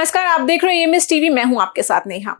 नमस्कार, आप देख रहे हैं EMS टीवी। मैं हूं आपके साथ नेहा।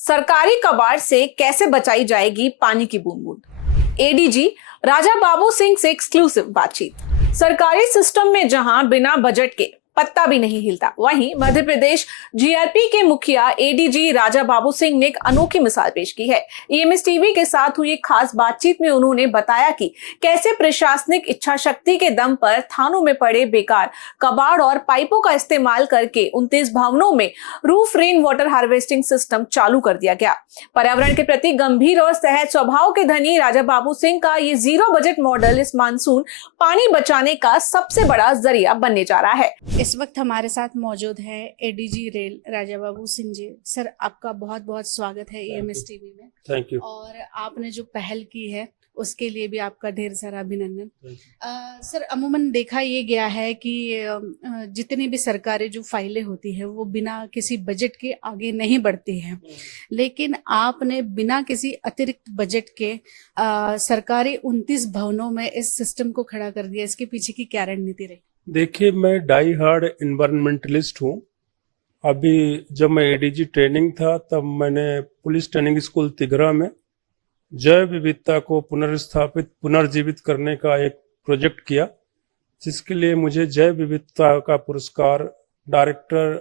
सरकारी कबाड़ से कैसे बचाई जाएगी पानी की बूंद बूंद, एडीजी राजा बाबू सिंह से एक्सक्लूसिव बातचीत। सरकारी सिस्टम में जहां बिना बजट के पत्ता भी नहीं हिलता, वहीं मध्य प्रदेश जीआरपी के मुखिया एडीजी राजा बाबू सिंह ने एक अनोखी मिसाल पेश की है। EMS टीवी के साथ हुई एक खास बातचीत में उन्होंने बताया कि कैसे प्रशासनिक इच्छा शक्ति के दम पर थानों में पड़े बेकार कबाड़ और पाइपों का इस्तेमाल करके 29 भवनों में roof rain water harvesting system चालू कर दिया गया। पर्यावरण के प्रति गंभीर और सहज स्वभाव के धनी राजा बाबू सिंह का ये जीरो बजट मॉडल इस मानसून पानी बचाने का सबसे बड़ा जरिया बनने जा रहा है। इस वक्त हमारे साथ मौजूद है ADG rail Raja Babu Singh ji. Sir, आपका बहुत बहुत स्वागत है EMS टीवी में। Thank you. और आपने जो पहल की है उसके लिए भी आपका ढेर सारा अभिनंदन। सर, अमूमन देखा ये गया है कि जितनी भी सरकारी जो फाइलें होती है वो बिना किसी बजट के आगे नहीं बढ़ती हैं, लेकिन आपने बिना किसी अतिरिक्त बजट के सरकारी 29 भवनों में इस सिस्टम को खड़ा कर दिया। इसके पीछे की क्या रणनीति रही? देखिए, मैं डाई हार्ड इन्वायरमेंटलिस्ट हूँ। अभी जब मैं एडीजी ट्रेनिंग था तब मैंने पुलिस ट्रेनिंग स्कूल तिघरा में जैव विविधता को पुनर्जीवित करने का एक प्रोजेक्ट किया, जिसके लिए मुझे जैव विविधता का पुरस्कार डायरेक्टर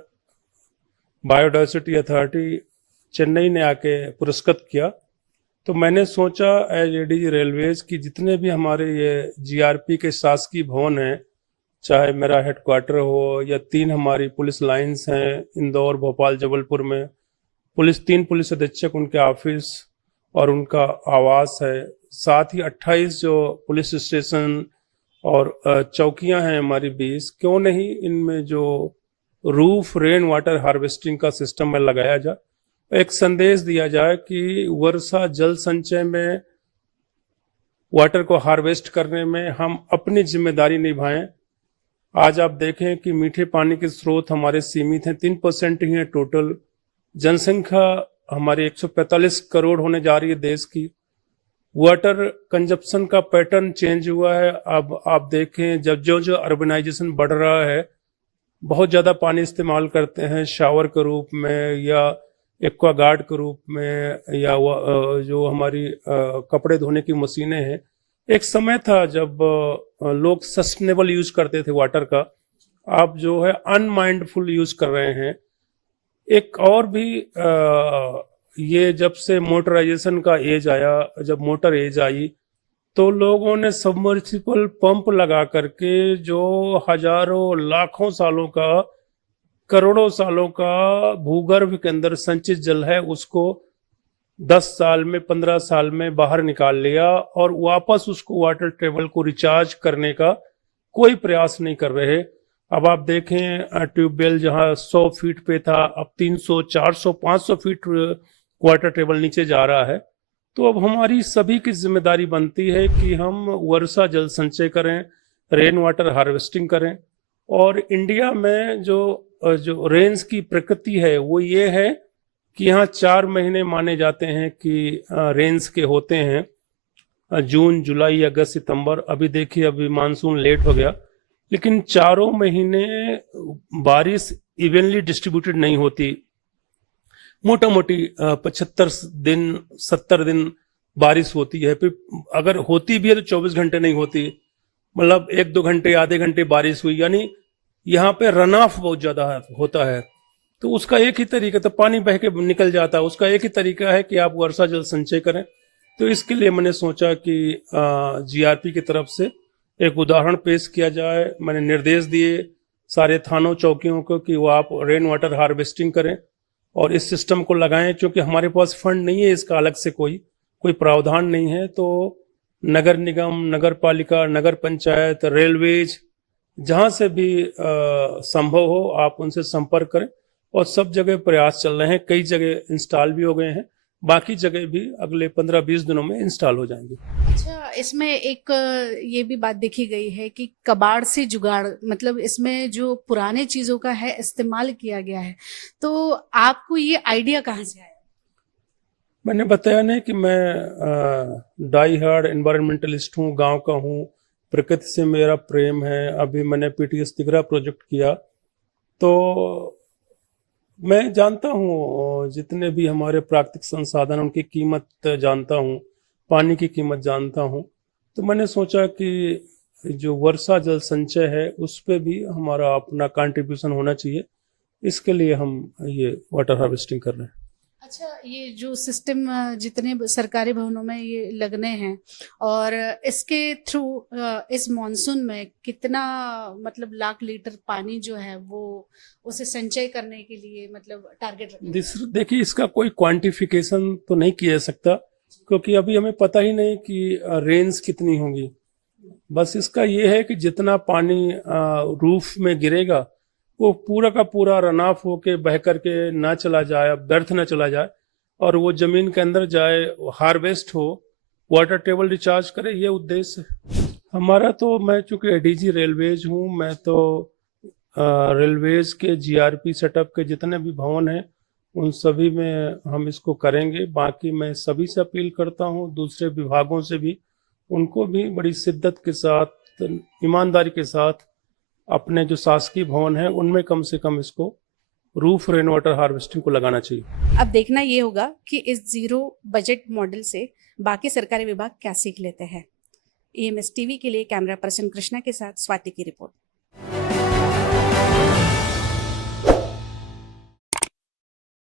बायोडाइवर्सिटी अथॉरिटी चेन्नई ने आके पुरस्कृत किया। तो मैंने सोचा एज एडीजी रेलवेज कि जितने भी हमारे ये जीआरपी के शासकीय भवन हैं, चाहे मेरा हेडक्वार्टर हो या 3 हमारी पुलिस लाइंस हैं इंदौर, भोपाल, जबलपुर में, 3 पुलिस अधीक्षक उनके ऑफिस और उनका आवास है, साथ ही 28 जो पुलिस स्टेशन और चौकियां हैं हमारी 20, क्यों नहीं इनमें जो रूफ रेन वाटर हार्वेस्टिंग का सिस्टम में लगाया जाए। एक संदेश दिया जाए कि वर्षा जल संचय में, वाटर को हार्वेस्ट करने में हम अपनी जिम्मेदारी निभाएं। आज आप देखें कि मीठे पानी के स्रोत हमारे सीमित हैं, 3% ही हैं टोटल। जनसंख्या हमारी 145 करोड़ होने जा रही है देश की। वाटर कंजप्शन का पैटर्न चेंज हुआ है। अब आप देखें, जब जो अर्बनाइजेशन बढ़ रहा है, बहुत ज़्यादा पानी इस्तेमाल करते हैं शावर के रूप में या एक्वागार्ड के रूप में, या जो हमारी कपड़े धोने की मशीनें हैं। एक समय था जब लोग सस्टेनेबल यूज करते थे वाटर का, आप जो है अनमाइंडफुल यूज कर रहे हैं। एक और भी ये जब से मोटराइजेशन का एज आया, जब मोटर एज आई, तो लोगों ने सबमर्सिबल पंप लगा करके जो हजारों लाखों सालों का, करोड़ों सालों का भूगर्भ के अंदर संचित जल है, उसको 10 साल में, 15 साल में बाहर निकाल लिया और वापस उसको वाटर टेबल को रिचार्ज करने का कोई प्रयास नहीं कर रहे। अब आप देखें, ट्यूबवेल जहां 100 फीट पे था, अब 300, 400, 500 फीट वाटर टेबल नीचे जा रहा है। तो अब हमारी सभी की जिम्मेदारी बनती है कि हम वर्षा जल संचय करें, रेन वाटर हार्वेस्टिंग करें। और इंडिया में जो रेन्स की प्रकृति है वो ये है कि यहाँ 4 महीने माने जाते हैं कि रेन्स के होते हैं, जून, जुलाई, अगस्त, सितंबर। अभी देखिए, अभी मानसून लेट हो गया, लेकिन चारों महीने बारिश इवनली डिस्ट्रीब्यूटेड नहीं होती। मोटा मोटी 75 दिन, 70 दिन बारिश होती है। फिर अगर होती भी है तो 24 घंटे नहीं होती, मतलब 1-2 घंटे, आधे घंटे बारिश हुई, यानी यहाँ पे रन ऑफ बहुत ज्यादा होता है। तो उसका एक ही तरीका, तो पानी बह के निकल जाता है, उसका एक ही तरीका है कि आप वर्षा जल संचय करें। तो इसके लिए मैंने सोचा कि जीआरपी की तरफ से एक उदाहरण पेश किया जाए। मैंने निर्देश दिए सारे थानों चौकियों को कि वो आप रेन वाटर हार्वेस्टिंग करें और इस सिस्टम को लगाएं। क्योंकि हमारे पास फंड नहीं है, इसका अलग से कोई प्रावधान नहीं है। तो नगर निगम, नगर पालिका, नगर पंचायत, रेलवेज, जहाँ से भी संभव हो आप उनसे संपर्क करें। और सब जगह प्रयास चल रहे हैं, कई जगह इंस्टॉल भी हो गए हैं, बाकी जगह भी अगले 15-20 दिनों में इंस्टॉल हो जाएंगे। अच्छा, इसमें एक ये भी बात देखी गई है कि कबाड़ से जुगाड़, मतलब इसमें जो पुराने चीजों का है इस्तेमाल किया गया है। तो आपको ये आइडिया कहाँ से आया? मैंने बताया नहीं कि मैं डाई हार्ड एनवायरमेंटलिस्ट हूँ, गांव का हूँ, प्रकृति से मेरा प्रेम है। अभी मैंने PTS तिघरा प्रोजेक्ट किया, तो मैं जानता हूँ जितने भी हमारे प्राकृतिक संसाधन उनकी कीमत जानता हूँ, पानी की कीमत जानता हूँ। तो मैंने सोचा कि जो वर्षा जल संचय है उस पे भी हमारा अपना कंट्रीब्यूशन होना चाहिए। इसके लिए हम ये वाटर हार्वेस्टिंग कर रहे हैं। अच्छा, ये जो सिस्टम जितने सरकारी भवनों में ये लगने हैं, और इसके थ्रू इस मॉनसून में कितना मतलब लाख लीटर पानी जो है वो उसे संचय करने के लिए मतलब टारगेट रखा है? देखिए, इसका कोई क्वांटिफिकेशन तो नहीं किया जा सकता क्योंकि अभी हमें पता ही नहीं कि रेंज कितनी होगी। बस इसका ये है कि जितना पानी रूफ में गिरेगा वो पूरा का पूरा रन ऑफ होके बह करके ना चला जाए, व्यर्थ ना चला जाए, और वो जमीन के अंदर जाए, हार्वेस्ट हो, वाटर टेबल रिचार्ज करे, ये उद्देश्य है हमारा। तो मैं चूंकि एडीजी रेलवेज हूँ, मैं तो रेलवेज के जीआरपी सेटअप के जितने भी भवन हैं उन सभी में हम इसको करेंगे। बाकी मैं सभी से अपील करता हूँ, दूसरे विभागों से भी, उनको भी बड़ी शिद्दत के साथ, ईमानदारी के साथ अपने जो शासकीय भवन है उनमें कम से कम इसको रूफ रेन वाटर हार्वेस्टिंग को लगाना चाहिए। अब देखना ये होगा कि इस जीरो बजट मॉडल से बाकी सरकारी विभाग क्या सीख लेते हैं। EMS टीवी के लिए कैमरा पर्सन कृष्णा के साथ स्वाति की रिपोर्ट।